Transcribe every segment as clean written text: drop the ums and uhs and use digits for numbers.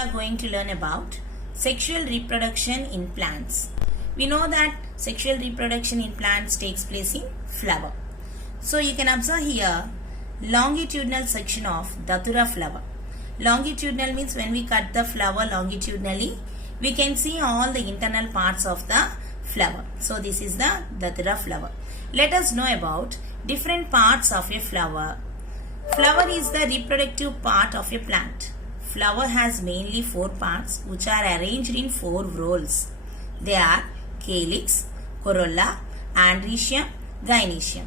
are going to learn about sexual reproduction in plants. We know that sexual reproduction in plants takes place in flower. So you can observe here longitudinal section of datura flower. Longitudinal means when we cut the flower longitudinally, we can see all the internal parts of the flower. So this is the datura flower. Let us know about different parts of a flower. Flower is the reproductive part of a plant. Flower has mainly 4 parts which are arranged in 4 whorls. They are calyx, corolla, androecium, gynesium.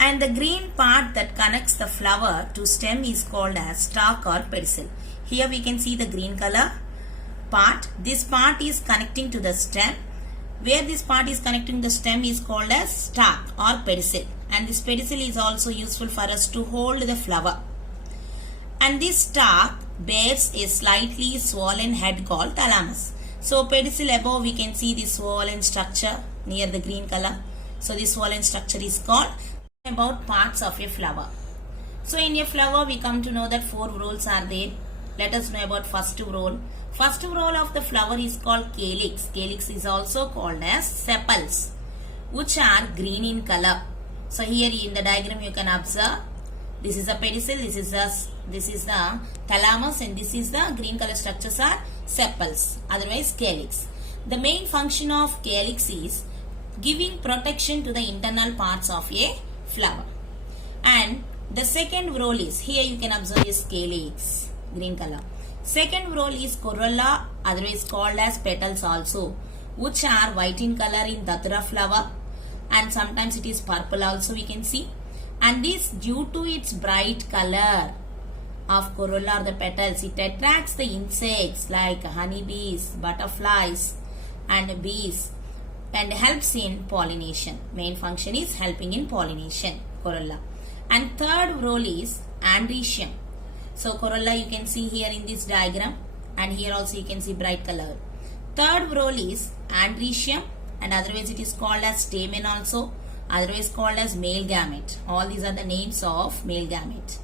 And the green part that connects the flower to stem is called as stalk or pedicel. Here we can see the green color part. This part is connecting to the stem. Where this part is connecting the stem is called as stalk or pedicel. And this pedicel is also useful for us to hold the flower. And this stalk bears a slightly swollen head called thalamus. So pedicel above we can see this swollen structure near the green color. So this swollen structure is called about parts of a flower. So in a flower we come to know that 4 whorls are there. Let us know about first whorl. First whorl of the flower is called calyx. Calyx is also called as sepals, which are green in color. So here in the diagram you can observe this is a pedicel, this is the thalamus, and this is the green color structures are sepals, otherwise calyx. The main function of calyx is giving protection to the internal parts of a flower. And the second whorl is, here you can observe is calyx, green color. Second whorl is corolla, otherwise called as petals also, which are white in color in datura flower, and sometimes it is purple also we can see. And this, due to its bright color of corolla or the petals, it attracts the insects like honeybees, butterflies and bees and helps in pollination. Main function is helping in pollination, corolla. And third whorl is androecium. So corolla you can see here in this diagram, and here also you can see bright color. Third whorl is androecium, and otherwise it is called as stamen also, otherwise called as male gamete. All these are the names of male gamete.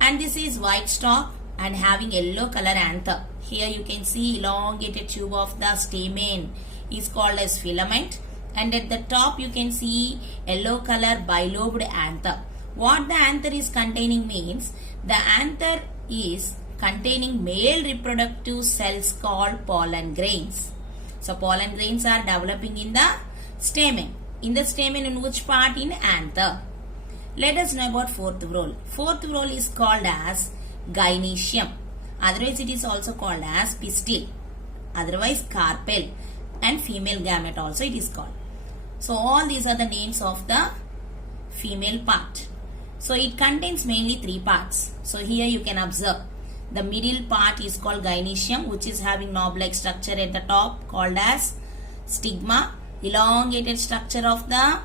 And this is white stalk and having yellow color anther. Here you can see elongated tube of the stamen is called as filament, and at the top you can see yellow color bilobed anther. What the anther is containing means the anther is containing male reproductive cells called pollen grains. So pollen grains are developing in the stamen. In the stamen, in which part? In anther. Let us know about fourth whorl. Fourth whorl is called as gynesium. Otherwise it is also called as pistil. Otherwise carpel, and female gamete also it is called. So all these are the names of the female part. So it contains mainly 3 parts. So here you can observe the middle part is called gynesium, which is having knob-like structure at the top called as stigma. Elongated structure of the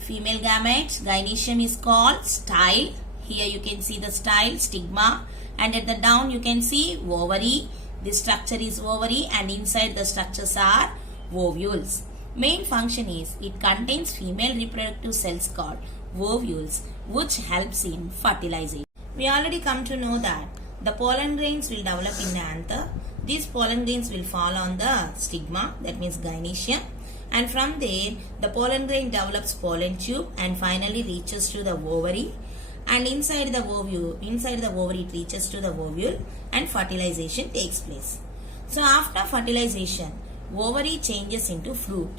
female gametes, gynesium is called style. Here you can see the style, stigma, and at the down you can see ovary. This structure is ovary, and inside the structures are ovules. Main function is it contains female reproductive cells called ovules, which helps in fertilization. We already come to know that the pollen grains will develop in the anther. These pollen grains will fall on the stigma, that means gynesium, and from there the pollen grain develops pollen tube and finally reaches to the ovary, and inside the ovary it reaches to the ovule and fertilization takes place. So after fertilization, ovary changes into fruit,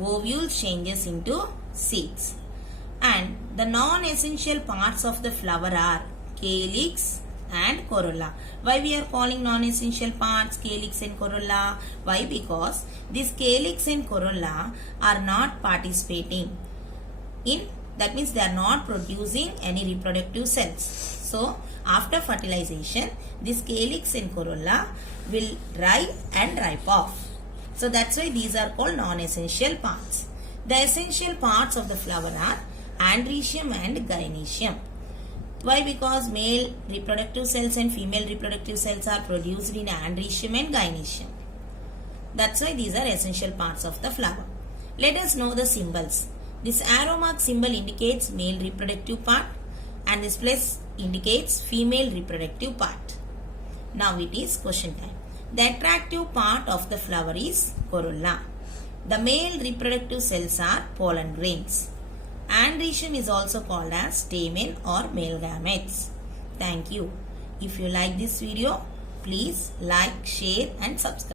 ovule changes into seeds, and the non-essential parts of the flower are calyx and corolla. Why we are calling non-essential parts calyx and corolla? Why? Because this calyx and corolla are not participating in, that means they are not producing any reproductive cells. So after fertilization, this calyx and corolla will dry and ripe off. So that's why these are called non-essential parts. The essential parts of the flower are androecium and gynesium. Why? Because male reproductive cells and female reproductive cells are produced in androecium and gynesium. That's why these are essential parts of the flower. Let us know the symbols. This arrow mark symbol indicates male reproductive part and this plus indicates female reproductive part. Now it is question time. The attractive part of the flower is corolla. The male reproductive cells are pollen grains. Androecium is also called as stamen or male gametes. Thank you. If you like this video, please like, share and subscribe.